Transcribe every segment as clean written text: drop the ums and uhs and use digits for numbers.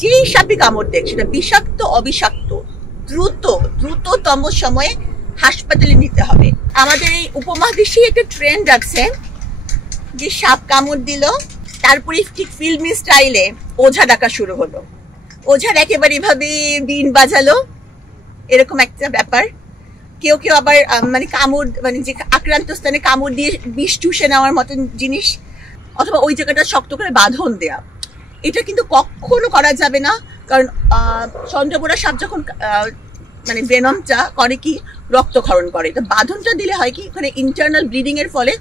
যেই সাপে কামড় দেখ সেটা বিষাক্ত অবিষাক্ত দ্রুততম সময়ে হাসপাতালে নিতে হবে। আমাদের এই উপমহাদেশে একটা ট্রেন্ড আছে যে সাপ কামড় দিল, তারপরে ঠিক ফিল্মি স্টাইলে ওঝা ডাকা শুরু হলো, ওঝার একেবারে ভাবে বিন বাজালো, এরকম একটা ব্যাপার। কেউ কেউ আবার মানে কামড় মানে যে আক্রান্ত স্থানে কামড় দিয়ে বিষ চুষে নেওয়ার মতন জিনিস, অথবা ওই জায়গাটা শক্ত করে বাঁধন দেয়া, এটা কিন্তু কখনো করা যাবে না। কারণ চন্দ্রবোরা সাপ যখন মানে ভেনমটা করে কি রক্তক্ষরণ করে, তো বাঁধনটা দিলে হয় কি ওখানে ইন্টারনাল ব্লিডিং এর ফলে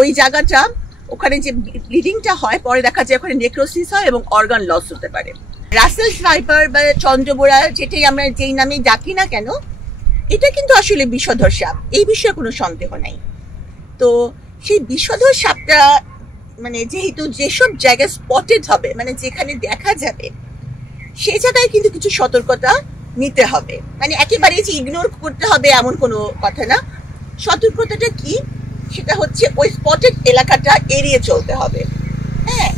ওই জায়গাটা ওখানে যে ব্লিডিংটা হয় পরে দেখা যায় ওখানে নেক্রোসিস হয় এবং অর্গান লস হতে পারে। রাসেলস ভাইপার বা চন্দ্রবোরা যেটাই আমরা যেই নামে ডাকি না কেন, এটা কিন্তু আসলে বিষধর সাপ, এই বিষয়ে কোনো সন্দেহ নাই। তো সেই বিষধর সাপটা মানে যেহেতু যেসব জায়গায় স্পটেড হবে, মানে যেখানে দেখা যাবে, সেই জায়গায় কিন্তু কিছু সতর্কতা নিতে হবে। মানে একেবারে যে ইগনোর করতে হবে এমন কোনো কথা না। সতর্কতাটা কি, সেটা হচ্ছে ওই স্পটেড এলাকাটা এড়িয়ে চলতে হবে। হ্যাঁ,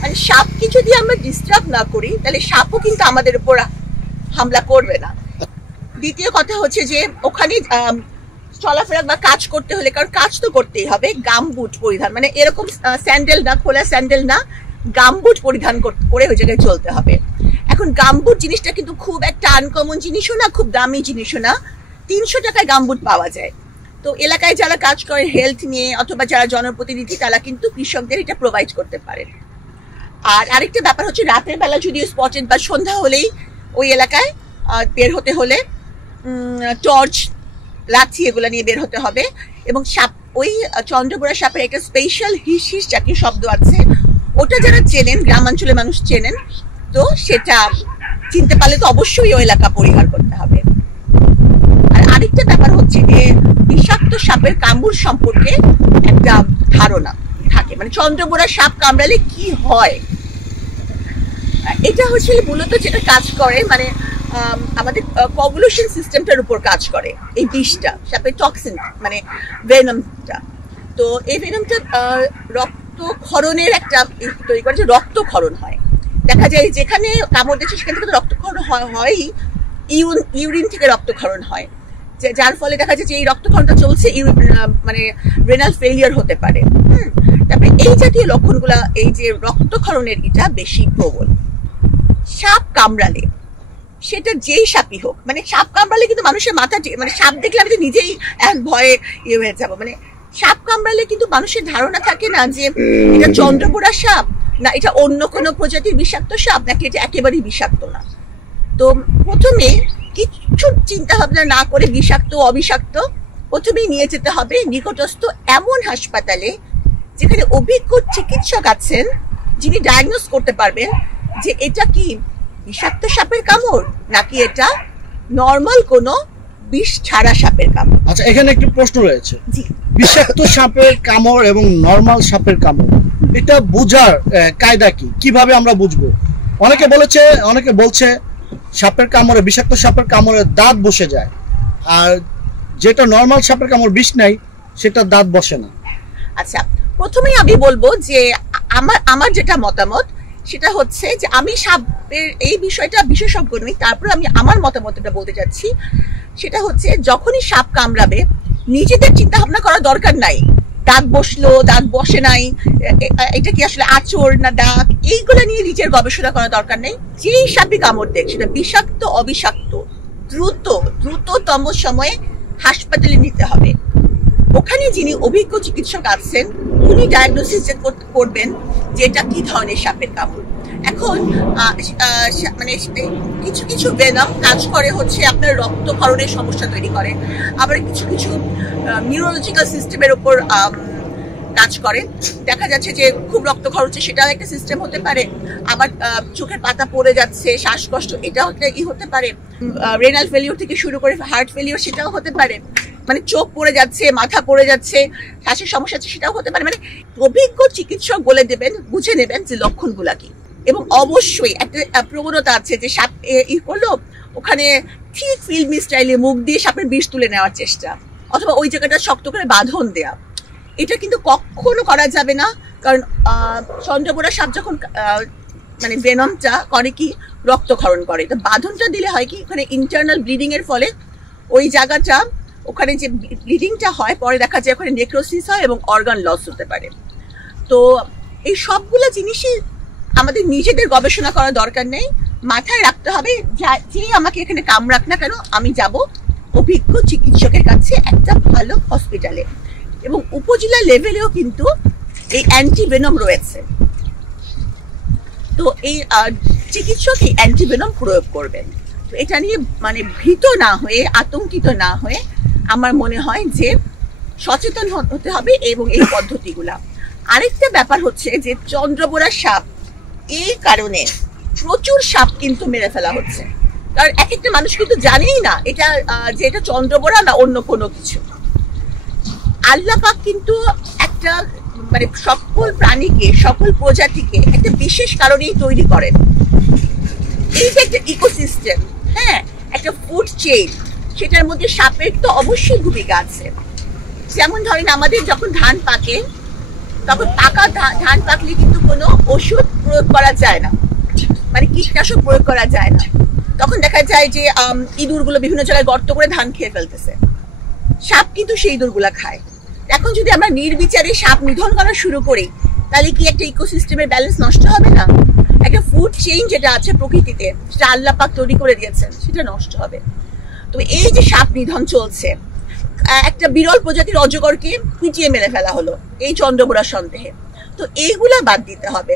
মানে সাপকে যদি আমরা ডিস্টার্ব না করি তাহলে সাপও কিন্তু আমাদের উপর হামলা করবে না। দ্বিতীয় কথা হচ্ছে যে ওখানে চলাফেরা বা কাজ করতে হলে, কারণ কাজ তো করতেই হবে, গামবুট পরিধান, মানে এরকম স্যান্ডেল না, খোলা স্যান্ডেল না, গামবুট পরিধান করে ওই জায়গায় চলতে হবে। এখন গামবুট জিনিসটা কিন্তু খুব একটা আনকমন জিনিসও না, খুব দামি জিনিসও না, 300 টাকায় গামবুট পাওয়া যায়। তো এলাকায় যারা কাজ করে হেলথ নিয়ে অথবা যারা জনপ্রতিনিধি, তারা কিন্তু কৃষকদের এটা প্রোভাইড করতে পারেন। আর আরেকটা ব্যাপার হচ্ছে রাতের বেলা যদি স্পটেড বা সন্ধ্যা হলেই ওই এলাকায় বের হতে হলে টর্চ, লাঠি এগুলা নিয়ে বের হতে হবে। এবং সাপ, ওই চন্দ্রবোরা সাপের একটা স্পেশাল হিস হিস জাতীয় শব্দ আছে, ওটা যারা চেনেন, গ্রামাঞ্চলের মানুষ চেনেন, তো সেটা চিনতে পারলে তো অবশ্যই ওই এলাকা পরিহার করতে হবে। আর আরেকটা ব্যাপার হচ্ছে যে বিষাক্ত সাপের কামড় সম্পর্কে একটা ধারণা থাকে, মানে চন্দ্রবোরা সাপ কামড়ালে কি হয়, এটা হচ্ছে মূলত যেটা কাজ করে মানে আমাদের কভুলেশন সিস্টেমটার উপর কাজ করে এই বিষটা, সাপের টক্সিন মানে ভেনমটা। তো এই ভেনমটা রক্তক্ষরণের একটা তৈরি করে, যে রক্তক্ষরণ হয়। দেখা যায় যেখানে কামড় দিচ্ছে সেখান থেকে রক্তক্ষরণ হয়, ইউরিন থেকে রক্তক্ষরণ হয়, যার ফলে দেখা যায় যে এই রক্তক্ষরণটা চলছে, মানে রেনাল ফেলিয়ার হতে পারে। তারপরে এই জাতীয় লক্ষণগুলা, এই যে রক্তক্ষরণের এটা বেশি প্রবল। সাপ কামড়ালে, সেটা যেই সাপই হোক, মানে সাপ কামড়ালে কিন্তু মানুষের মাথা, মানে সাপ দেখলে আমি তো নিজেই এক ভয়ে ইয়ে হয়ে যাবো। মানে সাপ কামড়ালে কিন্তু মানুষের ধারণা থাকে না যে এটা চন্দ্রবোরা সাপ, না এটা অন্য কোনো প্রজাতির বিষাক্ত সাপ, নাকি এটা একেবারেই বিষাক্ত না। তো প্রথমে কিছু চিন্তা ভাবনা না করে বিষাক্ত অবিষাক্ত প্রথমেই নিয়ে যেতে হবে নিকটস্থ এমন হাসপাতালে যেখানে অভিজ্ঞ চিকিৎসক আছেন, যিনি ডায়াগনোস করতে পারবেন যে এটা কি বিষাক্ত সাপের কামড় নাকি এটা নর্মাল কোনো বিষ ছাড়া সাপের কামড়। আচ্ছা, এখানে একটি প্রশ্ন রয়েছে, জি, বিষাক্ত সাপের কামড় এবং নরমাল সাপের কামড়, এটা বোঝার কায়দা কি, কিভাবে আমরা বুঝবো? অনেকে বলছে সাপের কামড়ে, বিষাক্ত সাপের কামড়ে দাঁত বসে যায়, আর যেটা নরমাল সাপের কামড় বিষ নাই সেটা দাঁত বসে না। আচ্ছা, প্রথমেই আমি বলবো যে আমার যেটা মতামত সেটা হচ্ছে যে আমি সাপের এই বিষয়টা বিশেষজ্ঞ নই, তারপরে আমি আমার মতামতটা বলতে চাচ্ছি। সেটা হচ্ছে যখনই সাপ কামড়াবে নিজেদের চিন্তা ভাবনা করার দরকার নাই, দাঁত বসলো দাঁত বসে নাই, এটা কি আসলে আঁচড় না দাগ, এইগুলো নিয়ে নিজের গবেষণা করার দরকার নেই। যেই সাপে কামড় দেখ সেটা বিষাক্ত অবিষাক্ত দ্রুততম সময়ে হাসপাতালে নিতে হবে। ওখানে যিনি অভিজ্ঞ চিকিৎসক আছেন উনি ডায়াগনোসিস করবেন যে এটা কি ধরনের সাপের কামড়। এখন মানে কিছু কিছু ভেনম কাজ করে হচ্ছে আপনার রক্তক্ষরণের সমস্যা তৈরি করে, আবার কিছু কিছু নিউরোলজিক্যাল সিস্টেমের উপর কাজ করে। দেখা যাচ্ছে যে খুব রক্তক্ষরণ হচ্ছে, সেটাও একটা সিস্টেম হতে পারে। আবার চোখের পাতা পড়ে যাচ্ছে, শ্বাসকষ্ট, এটাও একটা হতে পারে। রেনাল ফেলিওর থেকে শুরু করে হার্ট ফেলিওর, সেটাও হতে পারে। মানে চোখ পড়ে যাচ্ছে, মাথা পড়ে যাচ্ছে, শ্বাসের সমস্যা আছে, সেটাও হতে পারে। মানে অভিজ্ঞ চিকিৎসক বলে দেবেন, বুঝে নেবেন যে লক্ষণগুলা কি। এবং অবশ্যই একটা প্রবণতা আছে যে সাপ করলো ওখানে ঠিক ফিল্মি স্টাইলে মুখ দিয়ে সাপের বিষ তুলে নেওয়ার চেষ্টা, অথবা ওই জায়গাটা শক্ত করে বাঁধন দেয়া, এটা কিন্তু কখনো করা যাবে না। কারণ চন্দ্রবোরা সাপ যখন মানে ভেনমটা করে কি রক্তক্ষরণ করে। তো বাঁধনটা দিলে হয় কি ওখানে ইন্টারনাল ব্লিডিং এর ফলে ওই জায়গাটা ওখানে যে ব্লিডিংটা হয় পরে দেখা যায় ওখানে নেক্রোসিস হয় এবং অর্গান লস হতে পারে। তো এই সবগুলো জিনিসই আমাদের নিজেদের গবেষণা করার দরকার নেই, মাথায় রাখতে হবে যিনি আমাকে এখানে কামড়াক না কেন আমি যাব অভিজ্ঞ চিকিৎসকের কাছে একটা ভালো হসপিটালে। এবং উপজেলা লেভেলেও কিন্তু এই অ্যান্টিভেনম রয়েছে, তো এই চিকিৎসক এই অ্যান্টিভেনম প্রয়োগ করবেন। তো এটা নিয়ে মানে ভীত না হয়ে আতঙ্কিত না হয়ে আমার মনে হয় যে সচেতন হতে হবে এবং এই পদ্ধতিগুলা। আরেকটা ব্যাপার হচ্ছে যে চন্দ্রবোরা সাপ, এই কারণে প্রচুর সাপ কিন্তু মেরে ফেলা হচ্ছে, কারণ এক একটা মানুষ কিন্তু জানেই না এটা যে এটা চন্দ্রবোরা না অন্য কোনো কিছু। আল্লাহ পাক কিন্তু একটা মানে সকল প্রাণীকে সকল প্রজাতিকে একটা বিশেষ কারণেই তৈরি করেন। এই যে একটা ইকোসিস্টেম, হ্যাঁ একটা ফুড চেইন, সেটার মধ্যে সাপের তো অবশ্যই ভূমিকা আছে। যেমন ধরেন আমাদের যখন ধান পাকে তখন পাকা ধান পাকলে কিন্তু কোনো ওষুধ প্রয়োগ করা যায় না, মানে কীটনাশক প্রয়োগ করা যায় না। তখন দেখা যায় যে ইঁদুরগুলো বিভিন্ন জায়গায় গর্ত করে ধান খেয়ে ফেলতেছে, সাপ কিন্তু সেই ইঁদুরগুলা খায়। এখন যদি আমরা নির্বিচারে সাপ নিধন করা শুরু করি তাহলে কি একটা ইকোসিস্টেমের ব্যালেন্স নষ্ট হবে না? একটা ফুড চেইন যেটা আছে প্রকৃতিতে, সেটা আল্লাহ পাক তৈরি করে দিয়েছেন, সেটা নষ্ট হবে। তো এই যে সাপ নিধন চলছে, একটা বিরল প্রজাতির অজগরকে পিটিয়ে মেরে ফেলা হলো এই চন্দ্রবোরা সন্দেহে, তো এইগুলা বাদ দিতে হবে।